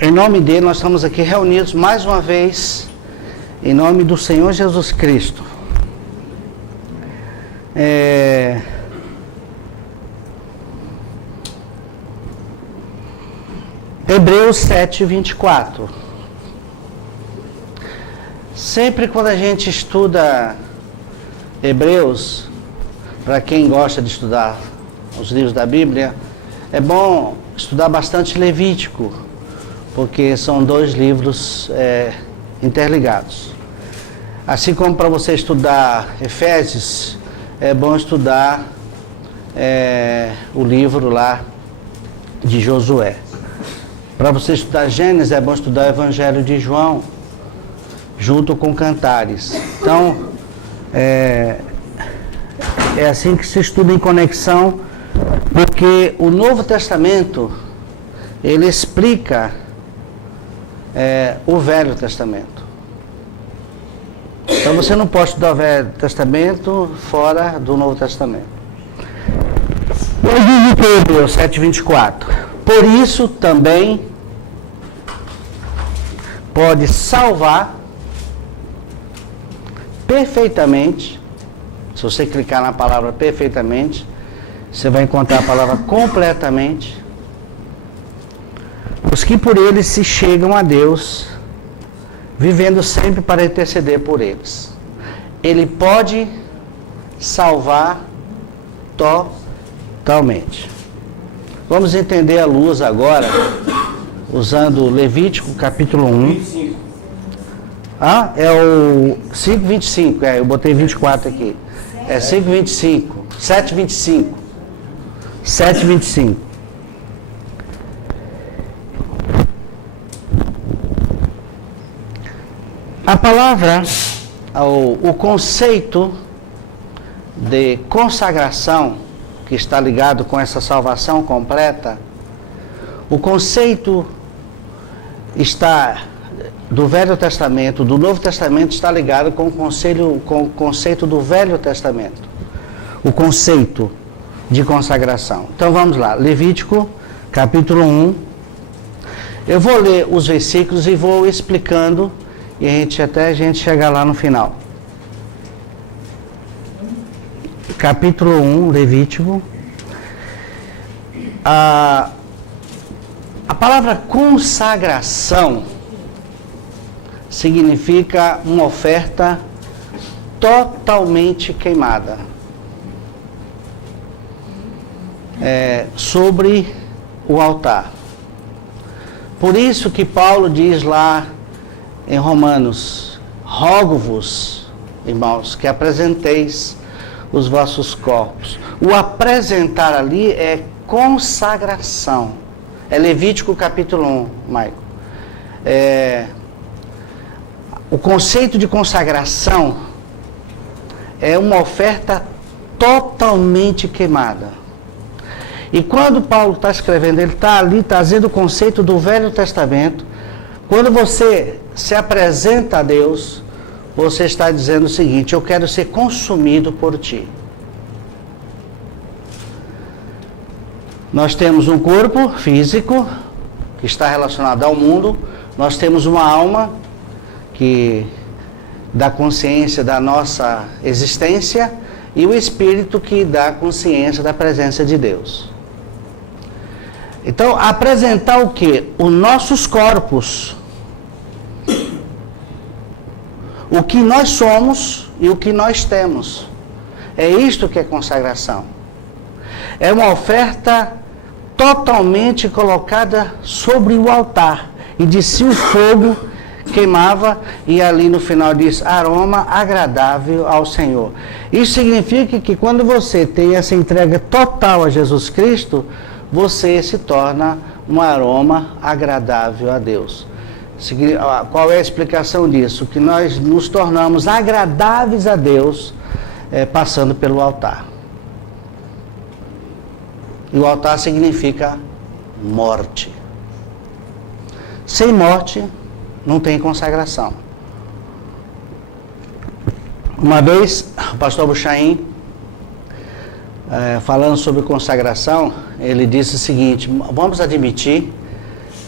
Em nome dele, nós estamos aqui reunidos mais uma vez, em nome do Senhor Jesus Cristo. Hebreus 7, 24. Sempre quando a gente estuda Hebreus, para quem gosta de estudar os livros da Bíblia, é bom estudar bastante Levítico, porque são dois livros interligados. Assim como para você estudar Efésios, é bom estudar o livro lá de Josué. Para você estudar Gênesis, é bom estudar o Evangelho de João, junto com Cantares. Então, é assim que se estuda em conexão, porque o Novo Testamento, ele explica o Velho Testamento. Então você não pode estudar o Velho Testamento fora do Novo Testamento. Hebreus 7:24. Por isso também pode salvar perfeitamente. Se você clicar na palavra perfeitamente, você vai encontrar a palavra completamente. Os que por eles se chegam a Deus, vivendo sempre para interceder por eles. Ele pode salvar totalmente. Vamos entender a luz agora, usando Levítico capítulo 1. 25. É o 5:25, eu botei 24 aqui. É 5:25, 7:25. 7:25. A palavra, o conceito de consagração, que está ligado com essa salvação completa, o conceito está do Velho Testamento, do Novo Testamento, está ligado com o conceito do Velho Testamento. O conceito de consagração. Então vamos lá, Levítico, capítulo 1. Eu vou ler os versículos e vou explicando, e até a gente chegar lá no final. Capítulo 1, Levítico. A palavra consagração significa uma oferta totalmente queimada. Sobre o altar. Por isso que Paulo diz lá em Romanos: rogo-vos, irmãos, que apresenteis os vossos corpos. O apresentar ali é consagração. É Levítico capítulo 1, Maico. O conceito de consagração é uma oferta totalmente queimada. E quando Paulo está escrevendo, ele está ali trazendo o conceito do Velho Testamento. Quando você se apresenta a Deus, você está dizendo o seguinte: eu quero ser consumido por ti. Nós temos um corpo físico, que está relacionado ao mundo. Nós temos uma alma, que dá consciência da nossa existência. E o Espírito, que dá consciência da presença de Deus. Então, apresentar o quê? Os nossos corpos. O que nós somos e o que nós temos. É isto que é consagração. É uma oferta totalmente colocada sobre o altar. E descia o fogo, queimava, e ali no final diz: aroma agradável ao Senhor. Isso significa que quando você tem essa entrega total a Jesus Cristo, você se torna um aroma agradável a Deus. Qual é a explicação disso? Que nós nos tornamos agradáveis a Deus passando pelo altar. E o altar significa morte. Sem morte, não tem consagração. Uma vez, o pastor Buchaim, falando sobre consagração, ele disse o seguinte: vamos admitir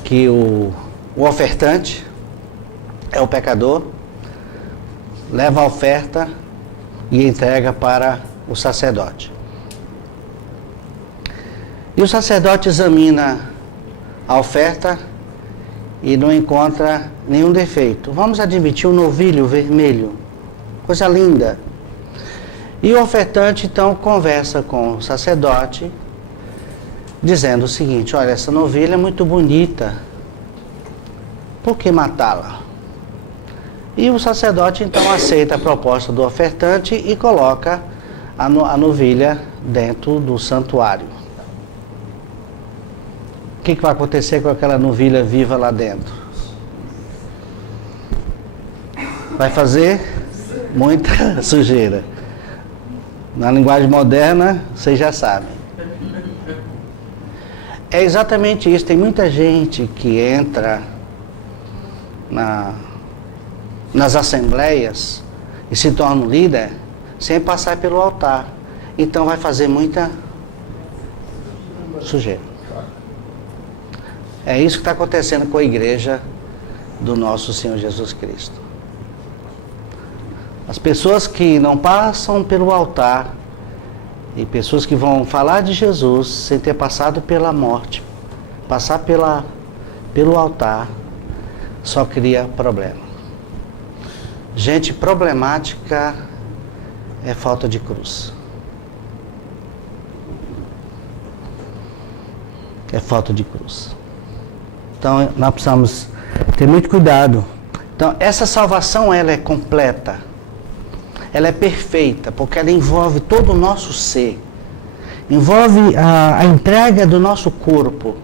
que o ofertante é o pecador, leva a oferta e entrega para o sacerdote. E o sacerdote examina a oferta e não encontra nenhum defeito. Vamos admitir um novilho vermelho, coisa linda. E o ofertante então conversa com o sacerdote, dizendo o seguinte: olha, essa novilha é muito bonita, por que matá-la? E o sacerdote então aceita a proposta do ofertante e coloca a novilha dentro do santuário. O que vai acontecer com aquela novilha viva lá dentro? Vai fazer muita sujeira. Na linguagem moderna, vocês já sabem. É exatamente isso. Tem muita gente que entra nas assembleias e se torna um líder sem passar pelo altar. Então vai fazer muita sujeira. É isso que está acontecendo com a igreja do nosso Senhor Jesus Cristo. As pessoas que não passam pelo altar e pessoas que vão falar de Jesus sem ter passado pela morte, passar pelo altar, só cria problema. Gente problemática é falta de cruz. É falta de cruz. Então nós precisamos ter muito cuidado. Então essa salvação ela é completa. Ela é perfeita, porque ela envolve todo o nosso ser. Envolve a entrega do nosso corpo.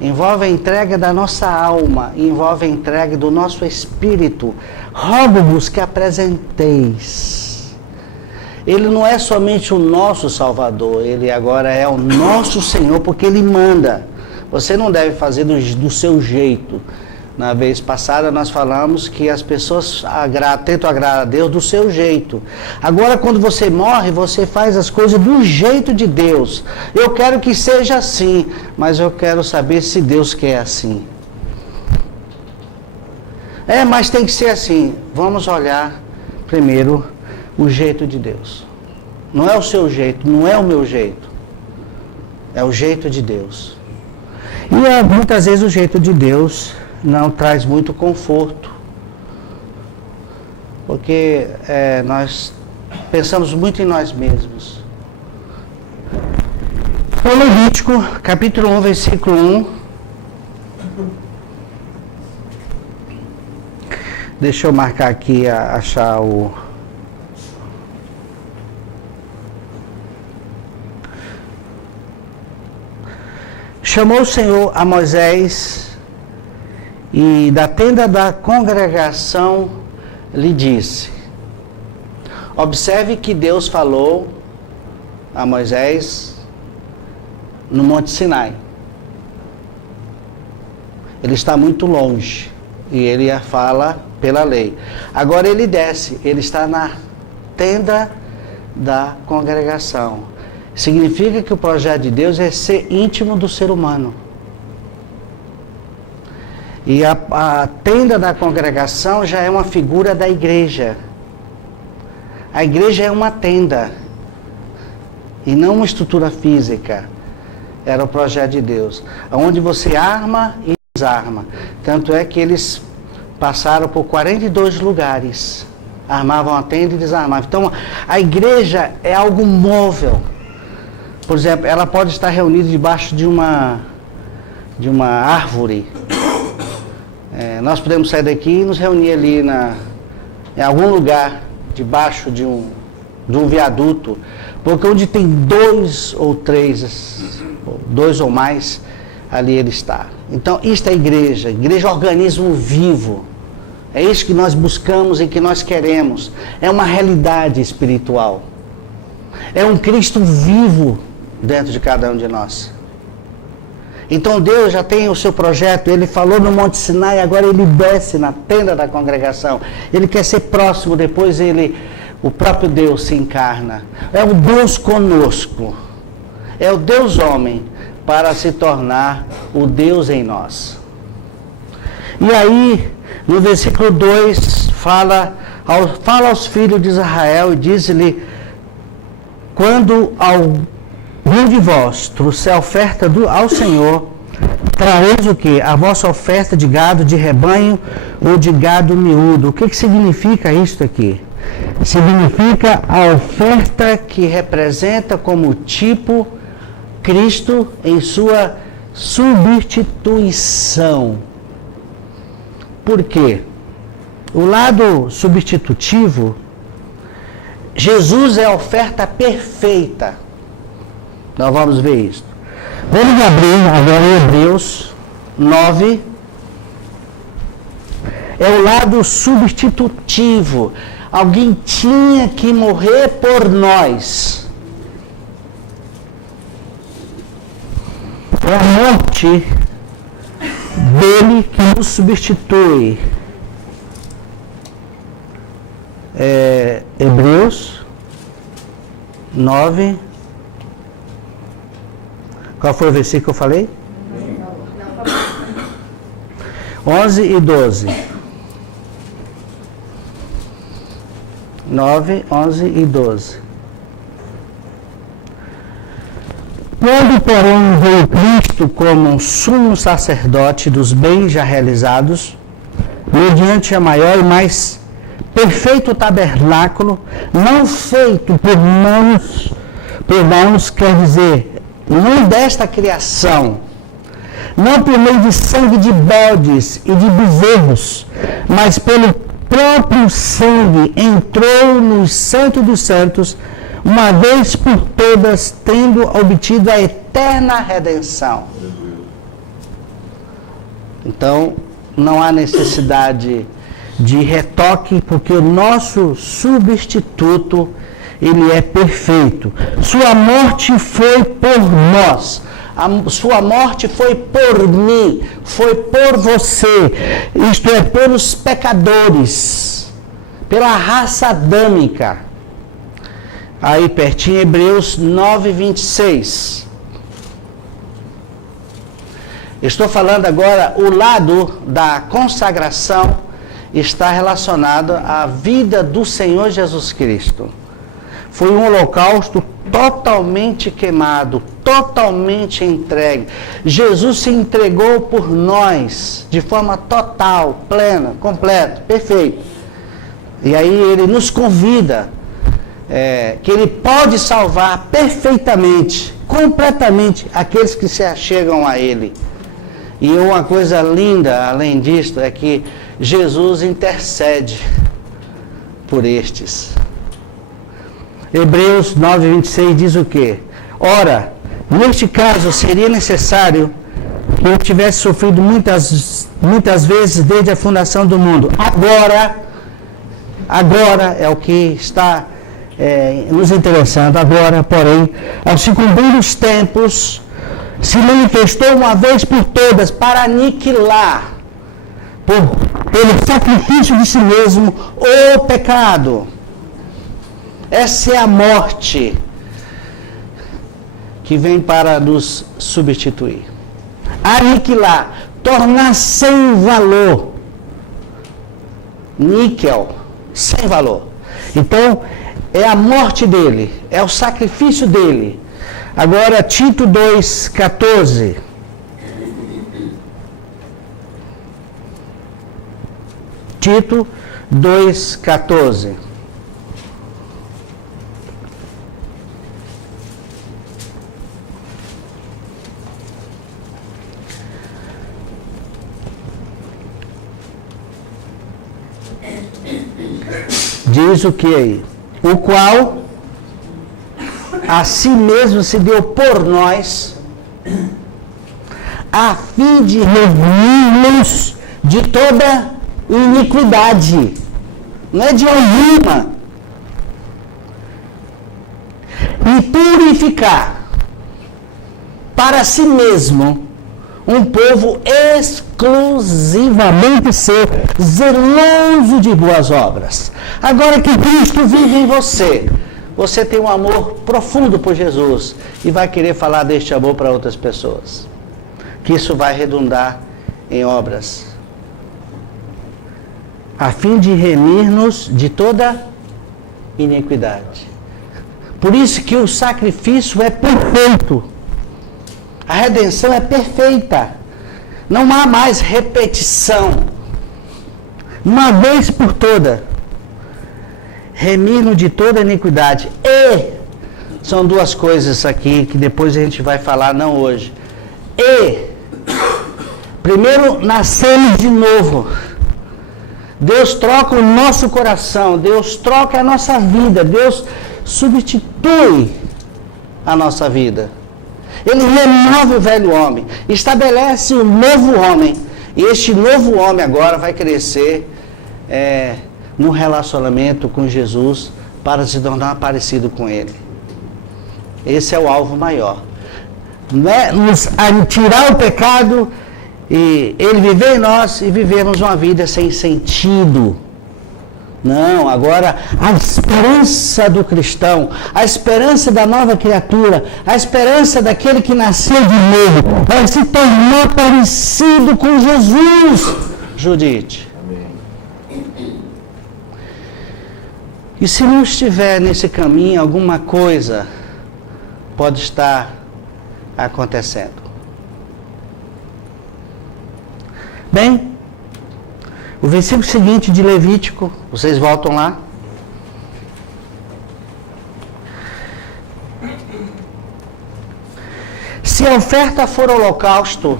Envolve a entrega da nossa alma. Envolve a entrega do nosso espírito. Rogo-vos que apresenteis. Ele não é somente o nosso Salvador. Ele agora é o nosso Senhor, porque Ele manda. Você não deve fazer do seu jeito. Na vez passada nós falamos que as pessoas tentam agradar a Deus do seu jeito. Agora quando você morre, você faz as coisas do jeito de Deus. Eu quero que seja assim, mas eu quero saber se Deus quer assim. Mas tem que ser assim. Vamos olhar primeiro o jeito de Deus. Não é o seu jeito, não é o meu jeito. É o jeito de Deus. E muitas vezes o jeito de Deus não traz muito conforto, porque nós pensamos muito em nós mesmos. Levítico, capítulo 1, versículo 1. Deixa eu marcar aqui, achar o... Chamou o Senhor a Moisés e da tenda da congregação lhe disse: observe que Deus falou a Moisés no Monte Sinai. Ele está muito longe e ele fala pela lei. Agora ele desce, ele está na tenda da congregação. Significa que o projeto de Deus é ser íntimo do ser humano. E a tenda da congregação já é uma figura da igreja. A igreja é uma tenda e não uma estrutura física. Era o projeto de Deus, onde você arma e desarma. Tanto é que eles passaram por 42 lugares, armavam a tenda e desarmavam. Então a igreja é algo móvel. Por exemplo, ela pode estar reunida debaixo de uma árvore. Nós podemos sair daqui e nos reunir ali em algum lugar, debaixo de um viaduto, porque onde tem dois ou mais, ali ele está. Então, isto é igreja. Igreja é um organismo vivo. É isso que nós buscamos e que nós queremos. É uma realidade espiritual. É um Cristo vivo dentro de cada um de nós. Então Deus já tem o seu projeto. Ele falou no Monte Sinai, agora ele desce na tenda da congregação. Ele quer ser próximo, depois o próprio Deus se encarna. É o Deus conosco. É o Deus homem para se tornar o Deus em nós. E aí, no versículo 2, fala aos filhos de Israel e diz-lhe: quando algum de vós trouxer oferta ao Senhor, trareis o quê? A vossa oferta de gado de rebanho ou de gado miúdo. O que significa isso aqui? Significa a oferta que representa como tipo Cristo em sua substituição. Por quê? O lado substitutivo, Jesus é a oferta perfeita. Nós vamos ver isso. Vamos abrir agora em Hebreus 9. É o lado substitutivo. Alguém tinha que morrer por nós. É a morte dele que nos substitui. Hebreus 9. Qual foi o versículo que eu falei? 11 e 12. 9, 11 e 12. Quando, porém, veio Cristo como um sumo sacerdote dos bens já realizados, mediante a maior e mais perfeito tabernáculo, não feito por mãos, quer dizer, não desta criação, não por meio de sangue de bodes e de bezerros, mas pelo próprio sangue, entrou no Santo dos Santos, uma vez por todas, tendo obtido a eterna redenção. Então, não há necessidade de retoque, porque o nosso substituto, ele é perfeito. Sua morte foi por nós. Sua morte foi por mim, foi por você, isto é, pelos pecadores, pela raça adâmica. Aí pertinho, Hebreus 9, 26. Estou falando agora, o lado da consagração está relacionado à vida do Senhor Jesus Cristo. Foi um holocausto totalmente queimado, totalmente entregue. Jesus se entregou por nós de forma total, plena, completa, perfeita. E aí ele nos convida, que ele pode salvar perfeitamente, completamente, aqueles que se achegam a ele. E uma coisa linda, além disso, é que Jesus intercede por estes. Hebreus 9, 26 diz o quê? Ora, neste caso seria necessário que eu tivesse sofrido muitas vezes desde a fundação do mundo. Agora é o que está nos interessando. Agora, porém, ao se cumprir os tempos, se manifestou uma vez por todas para aniquilar, pelo sacrifício de si mesmo, o pecado. Essa é a morte que vem para nos substituir. Aniquilar, tornar sem valor. Níquel, sem valor. Então, é a morte dele, é o sacrifício dele. Agora, Tito 2,14. Tito 2,14. Diz o que aí? O qual a si mesmo se deu por nós, a fim de remir-nos de toda iniquidade. Não é de alguma. E purificar para si mesmo um povo exclusivamente seu, zeloso de boas obras. Agora que Cristo vive em você, você tem um amor profundo por Jesus e vai querer falar deste amor para outras pessoas. Que isso vai redundar em obras. a fim de remir-nos de toda iniquidade. Por isso que o sacrifício é perfeito. A redenção é perfeita. Não há mais repetição. Uma vez por toda. Remir-nos de toda iniquidade. E, são duas coisas aqui que depois a gente vai falar, não hoje. E, primeiro, nascemos de novo. Deus troca o nosso coração, Deus troca a nossa vida, Deus substitui a nossa vida. Ele renova o velho homem, estabelece um novo homem. E este novo homem agora vai crescer no relacionamento com Jesus para se tornar parecido com Ele. Esse é o alvo maior. Não é nos tirar o pecado e Ele viver em nós e vivermos uma vida sem sentido. Não, agora a esperança do cristão, a esperança da nova criatura, a esperança daquele que nasceu de novo, vai se tornar parecido com Jesus, Judite. Amém. E se não estiver nesse caminho, alguma coisa pode estar acontecendo. Bem, o versículo seguinte de Levítico, vocês voltam lá. Se a oferta for holocausto,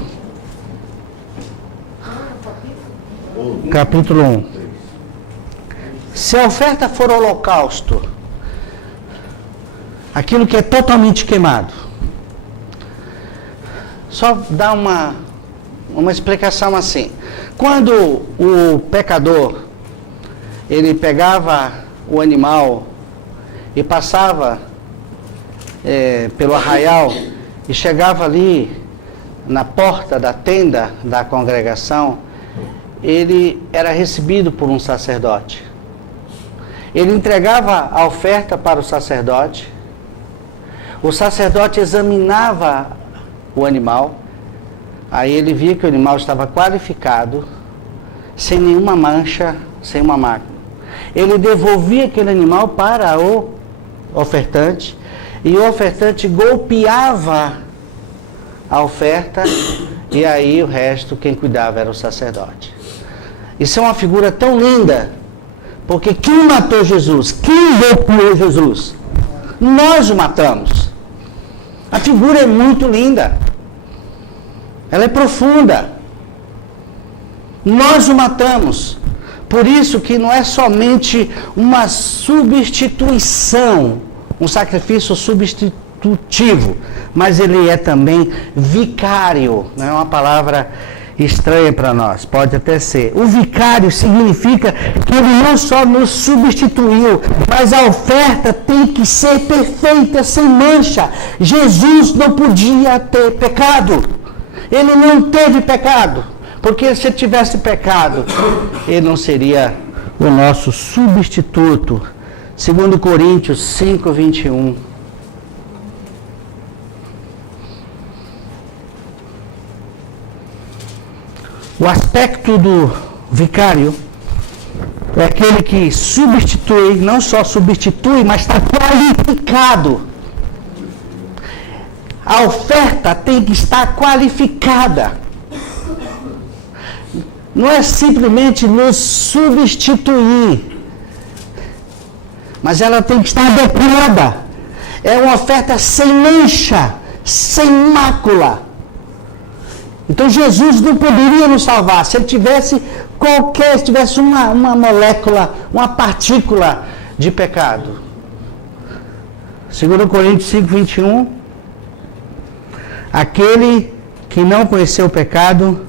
capítulo 1. Se a oferta for holocausto, aquilo que é totalmente queimado, só dá uma explicação assim. Quando o pecador, ele pegava o animal e passava pelo arraial e chegava ali na porta da tenda da congregação, ele era recebido por um sacerdote. Ele entregava a oferta para o sacerdote examinava o animal. Aí ele via que o animal estava qualificado, sem nenhuma mancha, sem uma marca. Ele devolvia aquele animal para o ofertante, e o ofertante golpeava a oferta, e aí o resto, quem cuidava era o sacerdote. Isso é uma figura tão linda, porque quem matou Jesus? Quem golpeou Jesus? Nós o matamos. A figura é muito linda. Ela é profunda. Nós o matamos. Por isso que não é somente uma substituição, um sacrifício substitutivo, mas ele é também vicário. Não é uma palavra estranha para nós, pode até ser. O vicário significa que ele não só nos substituiu, mas a oferta tem que ser perfeita, sem mancha. Jesus não podia ter pecado. Ele não teve pecado, porque se tivesse pecado, ele não seria o nosso substituto. 2 Coríntios 5, 21. O aspecto do vicário é aquele que substitui, não só substitui, mas está qualificado. A oferta tem que estar qualificada. Não é simplesmente nos substituir, mas ela tem que estar adequada. É uma oferta sem mancha, sem mácula. Então Jesus não poderia nos salvar se ele tivesse uma molécula, uma partícula de pecado. 2 Coríntios 5, 21. Aquele que não conheceu o pecado,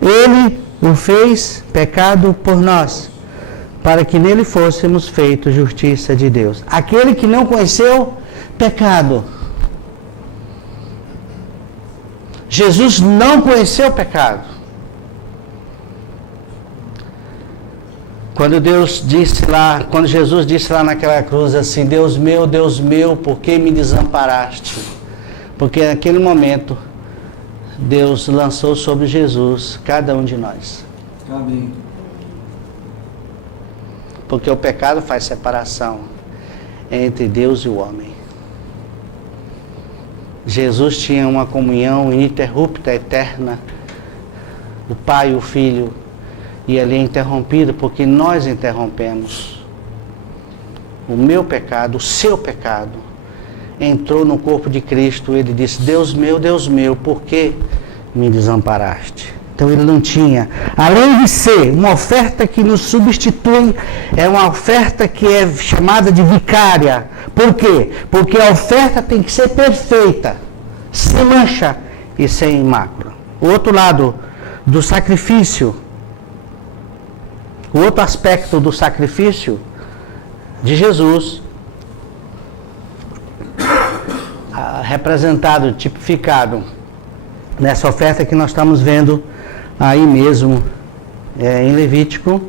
ele o fez pecado por nós, para que nele fôssemos feitos justiça de Deus. Aquele que não conheceu pecado. Jesus não conheceu o pecado. Quando Jesus disse lá naquela cruz assim: Deus meu, por que me desamparaste? Porque naquele momento, Deus lançou sobre Jesus cada um de nós. Amém. Porque o pecado faz separação entre Deus e o homem. Jesus tinha uma comunhão ininterrupta, eterna. O Pai e o Filho. E ali é interrompido porque nós interrompemos. O meu pecado, o seu pecado, entrou no corpo de Cristo. Ele disse: Deus meu, por que me desamparaste? Então ele não tinha, além de ser uma oferta que nos substitui, é uma oferta que é chamada de vicária. Por quê? Porque a oferta tem que ser perfeita, sem mancha e sem mácula. O outro lado do sacrifício, o outro aspecto do sacrifício de Jesus, representado, tipificado nessa oferta que nós estamos vendo aí mesmo em Levítico.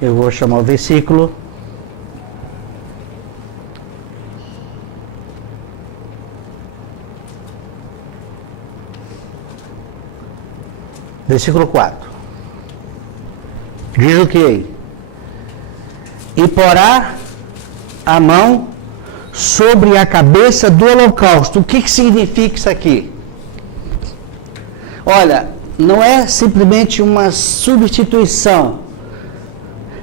Eu vou chamar o versículo. Versículo 4. Diz o que? E porá a mão sobre a cabeça do holocausto. O que significa isso aqui? Olha, não é simplesmente uma substituição.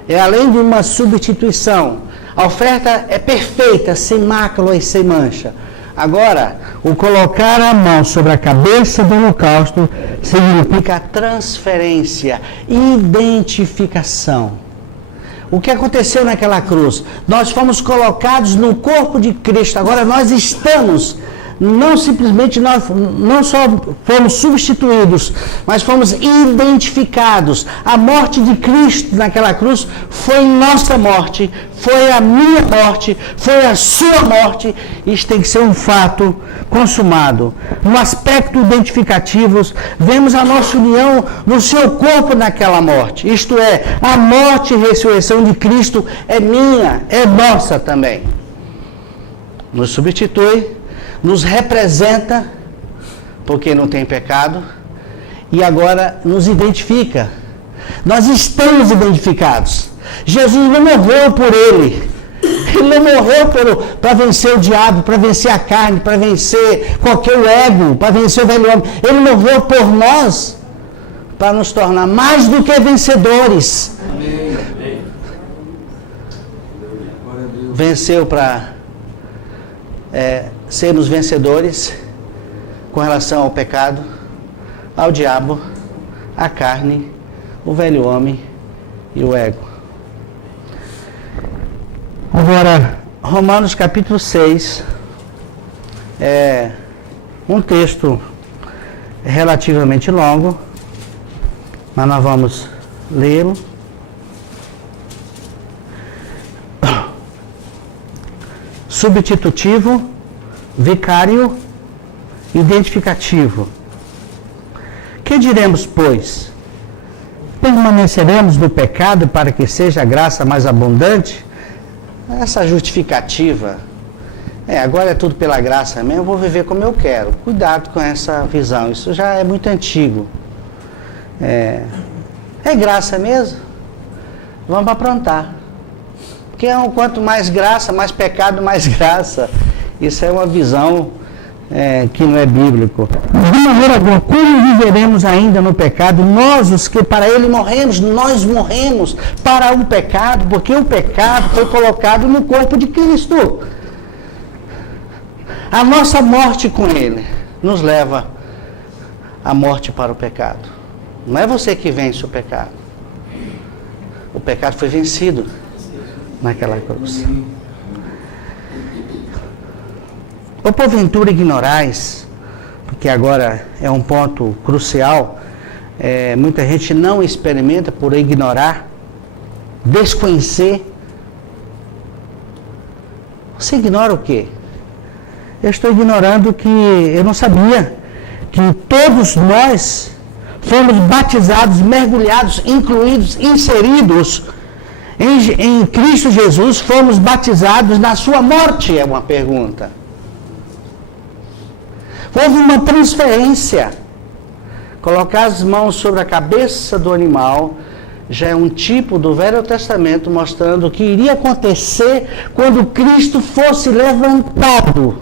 É além de uma substituição. A oferta é perfeita, sem mácula e sem mancha. Agora, o colocar a mão sobre a cabeça do holocausto significa transferência, identificação. O que aconteceu naquela cruz? Nós fomos colocados no corpo de Cristo. Agora nós estamos, não simplesmente nós não só fomos substituídos, mas fomos identificados. A morte de Cristo naquela cruz foi nossa morte, foi a minha morte, foi a sua morte. Isso tem que ser um fato consumado. No aspecto identificativo, vemos a nossa união no seu corpo naquela morte. Isto é, a morte e ressurreição de Cristo é minha, é nossa também. Nos substitui, nos representa, porque não tem pecado, e agora nos identifica. Nós estamos identificados. Jesus não morreu por ele. Ele não morreu para vencer o diabo, para vencer a carne, para vencer qualquer ego, para vencer o velho homem. Ele morreu por nós, para nos tornar mais do que vencedores. Amém. Venceu para sermos vencedores com relação ao pecado, ao diabo, à carne, o velho homem e o ego. Agora, Romanos capítulo 6 é um texto relativamente longo, mas nós vamos lê-lo. Substitutivo, vicário, identificativo. Que diremos, pois? Permaneceremos no pecado para que seja a graça mais abundante? Essa justificativa, agora é tudo pela graça mesmo, eu vou viver como eu quero. Cuidado com essa visão, isso já é muito antigo. É graça mesmo? Vamos aprontar. Porque quanto mais graça, mais pecado, mais graça. Isso é uma visão que não é bíblico. De maneira alguma, como viveremos ainda no pecado? Nós, os que para ele morremos, nós morremos para o pecado, porque o pecado foi colocado no corpo de Cristo. A nossa morte com ele nos leva à morte para o pecado. Não é você que vence o pecado. O pecado foi vencido naquela cruz. Ou porventura ignorais, porque agora é um ponto crucial, muita gente não experimenta por ignorar, desconhecer. Você ignora o quê? Eu estou ignorando que eu não sabia que todos nós fomos batizados, mergulhados, incluídos, inseridos em Cristo Jesus, fomos batizados na sua morte, é uma pergunta. Houve uma transferência. Colocar as mãos sobre a cabeça do animal já é um tipo do Velho Testamento mostrando o que iria acontecer quando Cristo fosse levantado.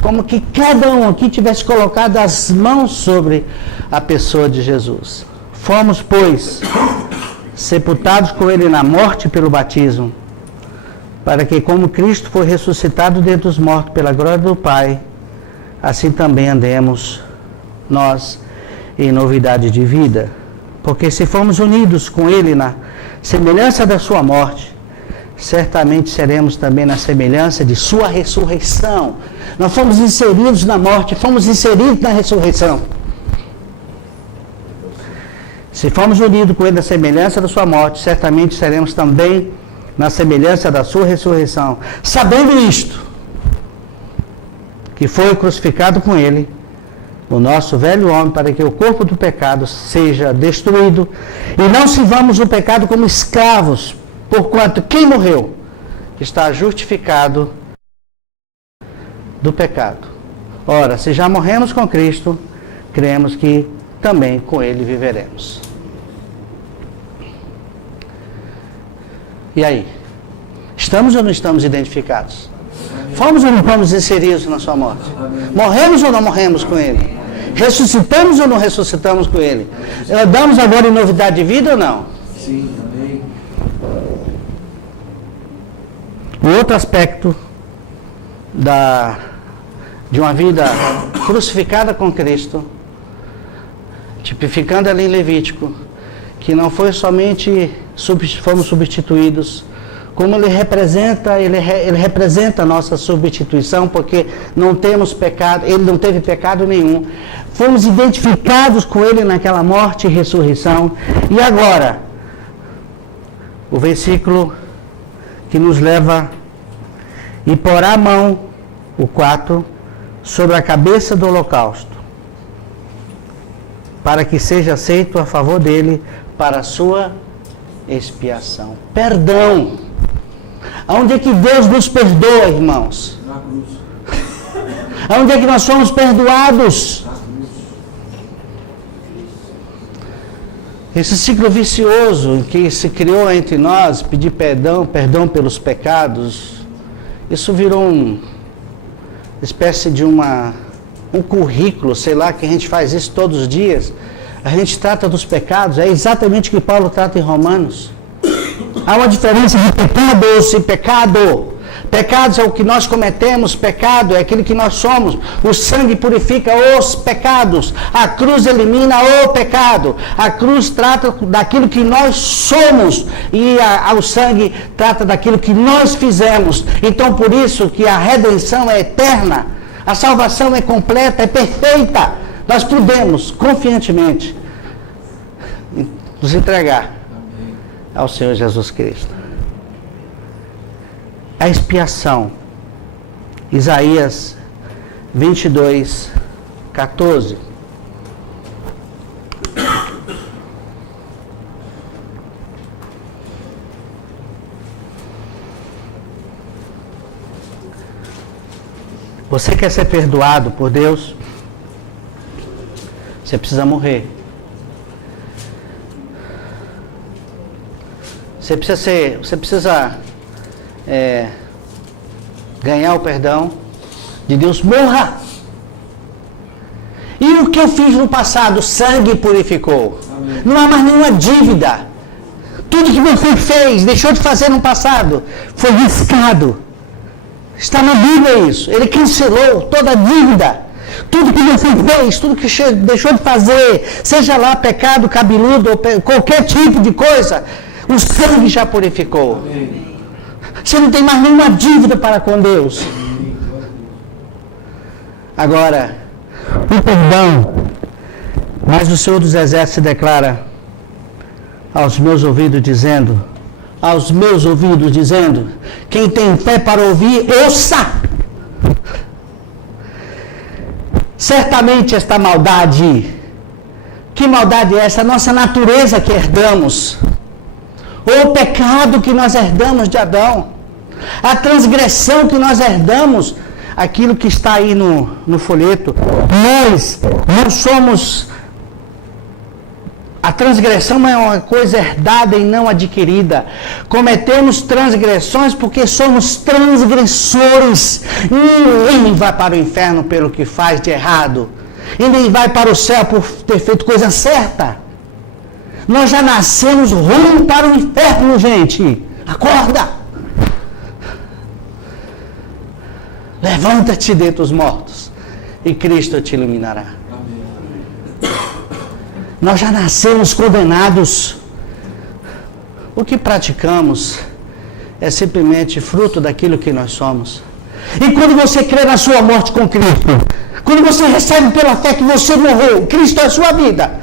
Como que cada um aqui tivesse colocado as mãos sobre a pessoa de Jesus. Fomos, pois, sepultados com ele na morte pelo batismo, para que, como Cristo foi ressuscitado dentre os mortos pela glória do Pai, assim também andemos nós em novidade de vida. Porque se formos unidos com ele na semelhança da sua morte, certamente seremos também na semelhança de sua ressurreição. Nós fomos inseridos na morte, fomos inseridos na ressurreição. Se formos unidos com ele na semelhança da sua morte, certamente seremos também na semelhança da sua ressurreição. Sabendo isto, que foi crucificado com ele o nosso velho homem, para que o corpo do pecado seja destruído, e não sirvamos o pecado como escravos, porquanto quem morreu está justificado do pecado. Ora, se já morremos com Cristo, cremos que também com ele viveremos. E aí? Estamos ou não estamos identificados? Fomos ou não fomos inseridos na sua morte? Morremos ou não morremos com ele? Ressuscitamos ou não ressuscitamos com ele? Andamos agora em novidade de vida ou não? Sim, amém. O outro aspecto de uma vida crucificada com Cristo, tipificando ali em Levítico, que não foi somente fomos substituídos, como ele representa a nossa substituição, porque não temos pecado, ele não teve pecado nenhum. Fomos identificados com ele naquela morte e ressurreição. E agora, o versículo que nos leva e porá a mão, o 4, sobre a cabeça do holocausto, para que seja aceito a favor dele para a sua expiação. Perdão. Aonde é que Deus nos perdoa, irmãos? Na cruz. Aonde é que nós somos perdoados? Na cruz. Esse ciclo vicioso que se criou entre nós, pedir perdão pelos pecados, isso virou uma espécie de um currículo, sei lá, que a gente faz isso todos os dias. A gente trata dos pecados, é exatamente o que Paulo trata em Romanos. Há uma diferença de pecados e pecado. Pecados é o que nós cometemos, pecado é aquilo que nós somos. O sangue purifica os pecados. A cruz elimina o pecado. A cruz trata daquilo que nós somos e o sangue trata daquilo que nós fizemos. Então por isso que a redenção é eterna. A salvação é completa, é perfeita. Nós podemos confiantemente nos entregar ao Senhor Jesus Cristo. A expiação. Isaías 22, 14. Você quer ser perdoado por Deus? Você precisa morrer. Você precisa ganhar o perdão de Deus. Morra! E o que eu fiz no passado? O sangue purificou. Amém. Não há mais nenhuma dívida. Tudo que você fez, deixou de fazer no passado, foi riscado. Está na Bíblia isso. Ele cancelou toda a dívida. Tudo que você fez, tudo que deixou de fazer, seja lá pecado cabeludo ou qualquer tipo de coisa, o sangue já purificou. Amém. Você não tem mais nenhuma dívida para com Deus. Agora, o perdão, mas o Senhor dos Exércitos declara aos meus ouvidos dizendo, quem tem fé para ouvir, ouça. Certamente esta maldade, que maldade é essa? Nossa natureza que herdamos, ou o pecado que nós herdamos de Adão, a transgressão que nós herdamos, aquilo que está aí no folheto. Nós não somos A transgressão é uma coisa herdada e não adquirida. Cometemos transgressões porque somos transgressores. Ninguém vai para o inferno pelo que faz de errado. E nem vai para o céu por ter feito coisa certa. Nós já nascemos rumo para o inferno, gente. Acorda! Levanta-te dentre os mortos e Cristo te iluminará. Nós já nascemos condenados. O que praticamos é simplesmente fruto daquilo que nós somos. E quando você crê na sua morte com Cristo, quando você recebe pela fé que você morreu, Cristo é a sua vida,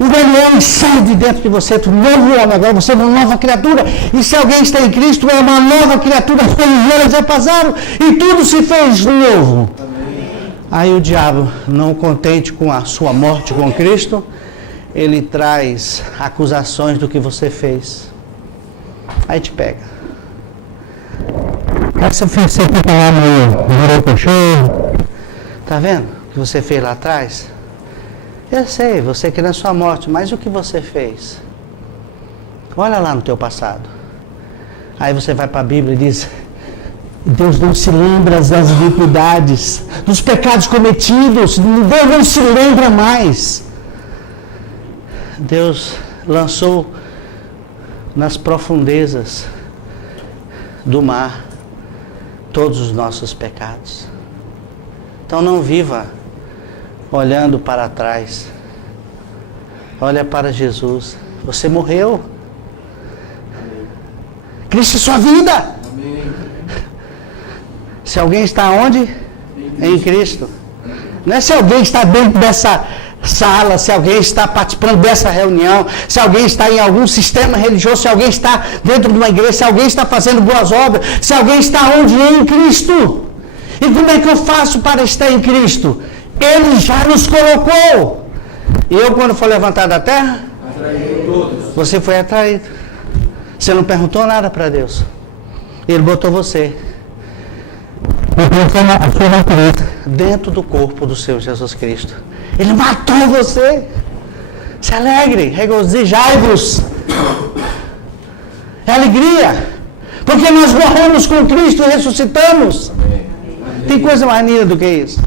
o velho homem sai de dentro de você, tu novo homem, agora você é uma nova criatura. E se alguém está em Cristo, é uma nova criatura, as coisas velhas já passaram e tudo se fez novo. Amém. Aí o diabo, não contente com a sua morte com Cristo, ele traz acusações do que você fez. Aí te pega. Essa fez você fica lá no cachorro. Tá vendo o que você fez lá atrás? Eu sei, você quer na sua morte, mas o que você fez? Olha lá no teu passado. Aí você vai para a Bíblia e diz: Deus não se lembra das iniquidades, dos pecados cometidos. Deus não se lembra mais. Deus lançou nas profundezas do mar todos os nossos pecados. Então não viva olhando para trás. Olha para Jesus. Você morreu. Cristo é sua vida. Se alguém está onde? Em Cristo. Não é se alguém está dentro dessa sala, se alguém está participando dessa reunião, se alguém está em algum sistema religioso, se alguém está dentro de uma igreja, se alguém está fazendo boas obras, se alguém está onde? Em Cristo. E como é que eu faço para estar em Cristo? Ele já nos colocou. E eu, quando for levantado da terra, você foi atraído. Você não perguntou nada para Deus. Ele botou você dentro do corpo do Senhor Jesus Cristo. Ele matou você. Se alegre, regozijai-vos. É alegria. Porque nós morremos com Cristo e ressuscitamos. Tem coisa mais linda do que isso.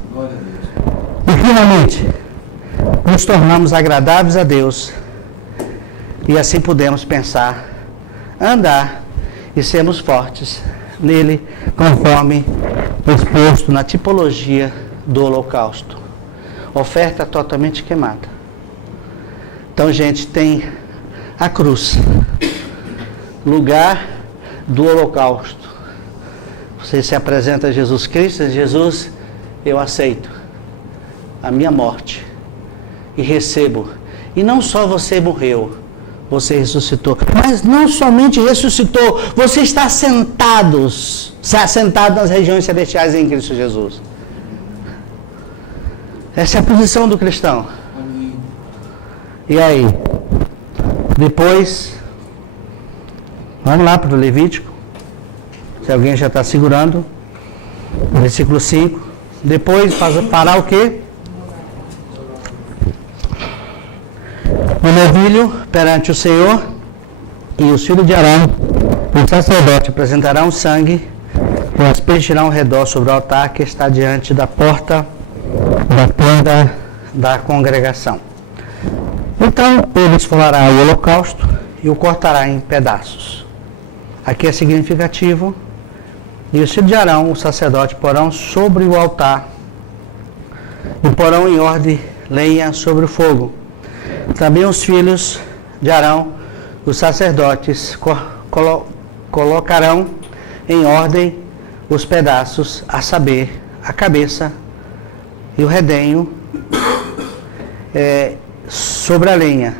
E finalmente, nos tornamos agradáveis a Deus. E assim podemos pensar, andar e sermos fortes nele, conforme exposto na tipologia do holocausto. Oferta totalmente queimada. Então, gente, tem a cruz, lugar do holocausto. Você se apresenta a Jesus Cristo e diz: Jesus, eu aceito a minha morte e recebo. E não só você morreu, você ressuscitou, mas não somente ressuscitou, você está assentado nas regiões celestiais em Cristo Jesus. Essa é a posição do cristão. Amém. E aí? Depois, vamos lá para o Levítico. Se alguém já está segurando. Versículo 5. Depois, fará o quê? O novilho perante o Senhor, e os filhos de Arão, o sacerdote, apresentarão sangue, e aspergirão ao redor sobre o altar que está diante da porta da tenda da congregação. Então ele esfolará o holocausto e o cortará em pedaços. Aqui é significativo. E os filhos de Arão, o sacerdote, porão sobre o altar e porão em ordem lenha sobre o fogo. Também os filhos de Arão, os sacerdotes, colocarão em ordem os pedaços, a saber, a cabeça e o redenho sobre a lenha,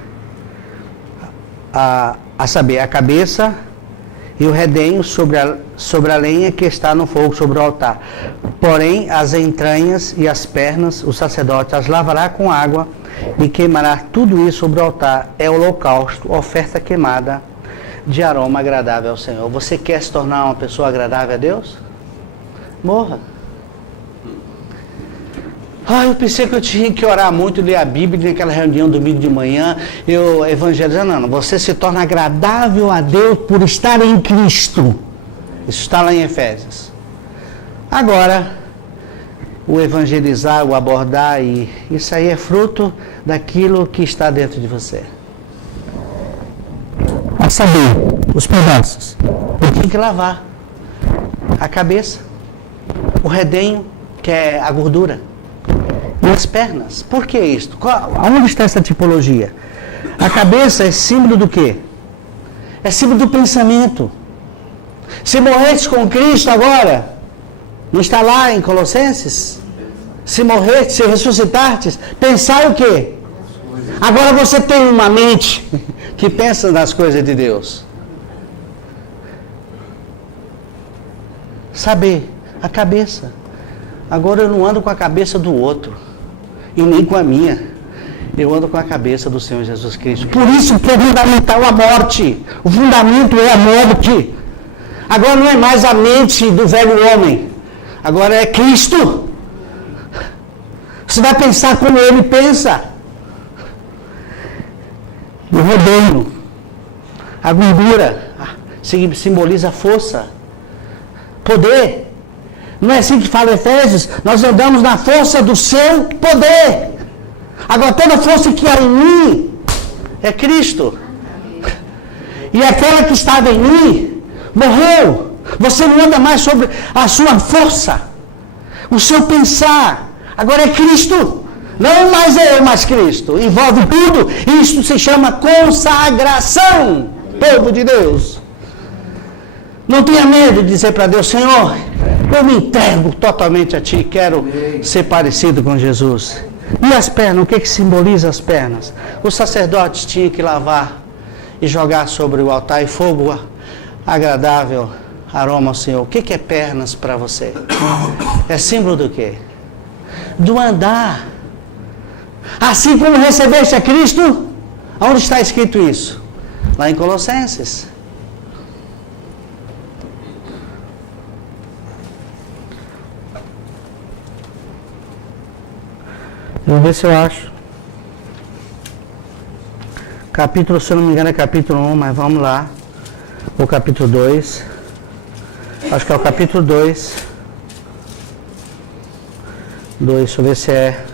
a saber, a cabeça e o redenho sobre a lenha que está no fogo sobre o altar. Porém, as entranhas e as pernas, o sacerdote as lavará com água e queimará tudo isso sobre o altar. É holocausto, oferta queimada de aroma agradável ao Senhor. Você quer se tornar uma pessoa agradável a Deus? Morra. Eu pensei que eu tinha que orar muito, ler a Bíblia naquela reunião domingo de manhã, eu evangelizando. Não, você se torna agradável a Deus por estar em Cristo. Isso está lá em Efésios. Agora, o evangelizar, o abordar, isso aí é fruto daquilo que está dentro de você. A saber, os pedaços. Eu tenho que lavar a cabeça, o redenho, que é a gordura, e as pernas. Por que isto? Aonde está essa tipologia? A cabeça é símbolo do quê? É símbolo do pensamento. Se morreste com Cristo agora, não está lá em Colossenses? Se morreste, se ressuscitastes, pensar o quê? Agora você tem uma mente que pensa nas coisas de Deus. Saber, a cabeça. Agora eu não ando com a cabeça do outro, e nem com a minha. Eu ando com a cabeça do Senhor Jesus Cristo. Por isso que é fundamental a morte. O fundamento é a morte. Agora não é mais a mente do velho homem. Agora é Cristo. Você vai pensar como Ele pensa. O redenho, a gordura, simboliza força, poder. Não é assim que fala Efésios? Nós andamos na força do seu poder. Agora toda força que há em mim é Cristo. E aquela que estava em mim morreu. Você não anda mais sobre a sua força, o seu pensar. Agora é Cristo. Não mais eu, mas Cristo. Envolve tudo. Isso se chama consagração. Povo de Deus. Não tenha medo de dizer para Deus: Senhor, eu me entrego totalmente a Ti. Quero ser parecido com Jesus. E as pernas? O que simboliza as pernas? Os sacerdotes tinham que lavar e jogar sobre o altar e fogo agradável, aroma ao Senhor. O que é pernas para você? É símbolo do quê? Do andar. Assim como recebeste a Cristo, onde está escrito isso? Lá em Colossenses. Vamos ver se eu acho. Capítulo, se eu não me engano, é capítulo 1, mas vamos lá. O capítulo 2. Acho que é o capítulo 2. Deixa eu ver se é.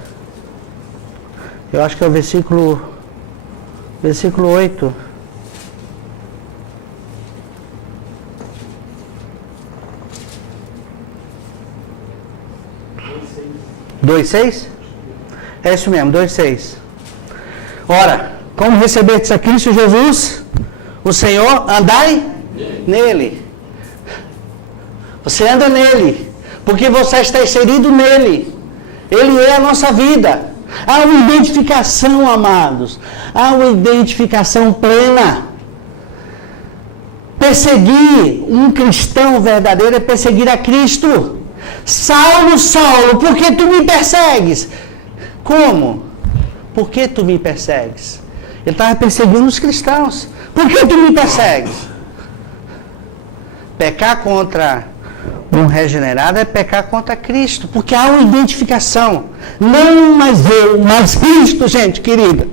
Eu acho que é o versículo 8. Dois, 6? É isso mesmo, 2,6. Ora, como recebestes a Cristo Jesus, o Senhor, andai nele. Você anda nele, porque você está inserido nele. Ele é a nossa vida. Há uma identificação, amados. Há uma identificação plena. Perseguir um cristão verdadeiro é perseguir a Cristo. Saulo, Saulo, por que tu me persegues? Como? Por que tu me persegues? Ele estava perseguindo os cristãos. Por que tu me persegues? Pecar contra um regenerado é pecar contra Cristo, porque há uma identificação. Não mais eu, mas Cristo, gente querida.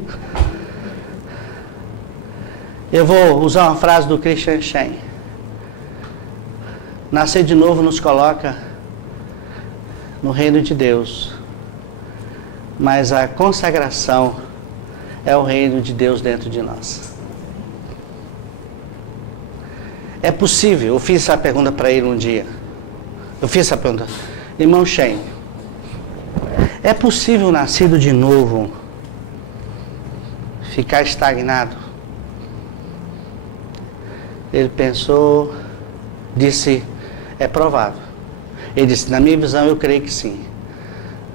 Eu vou usar uma frase do Christian Shen. Nascer de novo nos coloca no reino de Deus, mas a consagração é o reino de Deus dentro de nós. É possível, eu fiz essa pergunta para ele um dia. Irmão Shen, é possível nascido de novo ficar estagnado? Ele pensou, disse, é provável. Ele disse, na minha visão eu creio que sim.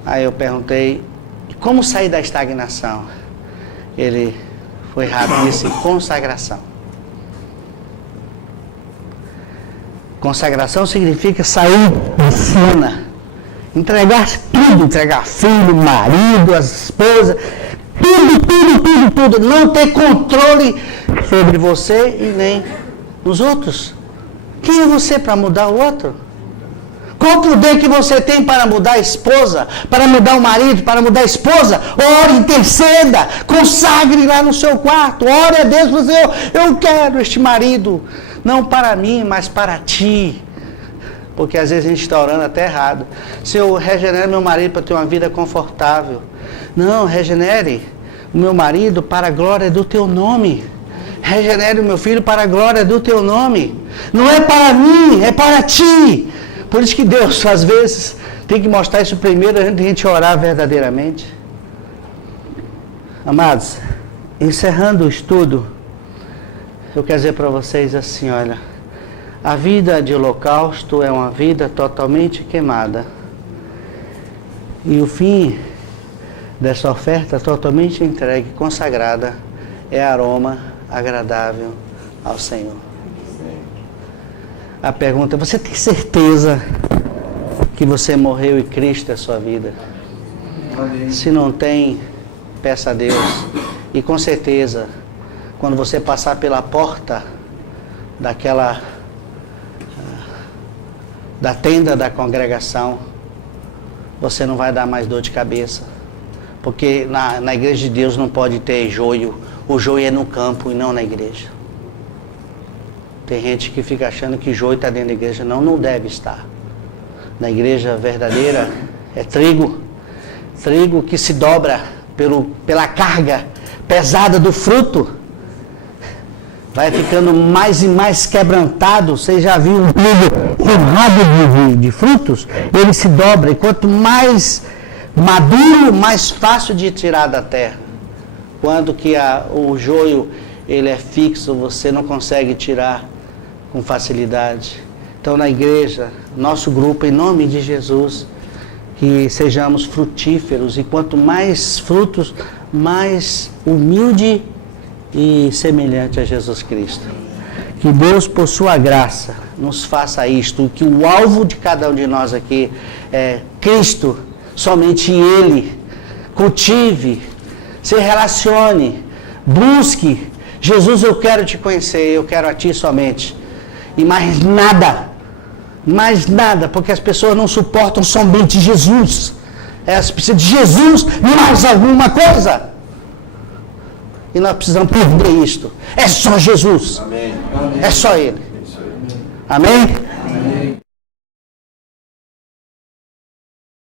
Aí eu perguntei, como sair da estagnação? Ele foi rápido e disse, consagração. Consagração significa sair de cena, entregar tudo, entregar filho, marido, as esposas, tudo, não ter controle sobre você e nem nos outros. Quem é você para mudar o outro? Qual o poder que você tem para mudar a esposa, para mudar o marido, para mudar a esposa? Ore, interceda, consagre lá no seu quarto, ore a Deus, você, eu quero este marido, não para mim, mas para ti. Porque às vezes a gente está orando até errado. Senhor, regenere meu marido para ter uma vida confortável. Não, regenere o meu marido para a glória do teu nome. Regenere o meu filho para a glória do teu nome. Não é para mim, é para ti. Por isso que Deus, às vezes, tem que mostrar isso primeiro antes de a gente orar verdadeiramente. Amados, encerrando o estudo, eu quero dizer para vocês assim, olha, a vida de holocausto é uma vida totalmente queimada. E o fim dessa oferta totalmente entregue, consagrada, é aroma agradável ao Senhor. A pergunta, você tem certeza que você morreu e Cristo é a sua vida? Amém. Se não tem, peça a Deus. E com certeza, quando você passar pela porta da tenda da congregação, você não vai dar mais dor de cabeça. Porque na igreja de Deus não pode ter joio. O joio é no campo e não na igreja. Tem gente que fica achando que joio está dentro da igreja. Não, não deve estar. Na igreja verdadeira é trigo. Trigo que se dobra pela carga pesada do fruto. Vai ficando mais e mais quebrantado. Você já viu um trigo forrado de frutos? Ele se dobra. E quanto mais maduro, mais fácil de tirar da terra. Quando que o joio ele é fixo, você não consegue tirar com facilidade. Então na igreja, nosso grupo, em nome de Jesus, que sejamos frutíferos. E quanto mais frutos, mais humilde e semelhante a Jesus Cristo. Que Deus, por sua graça, nos faça isto. Que o alvo de cada um de nós aqui é Cristo, somente Ele. Cultive, se relacione, busque. Jesus, eu quero te conhecer, eu quero a ti somente. E mais nada, porque as pessoas não suportam somente Jesus. Elas precisam de Jesus e mais alguma coisa. E nós precisamos perder isto. É só Jesus. Amém. É só Ele. Amém?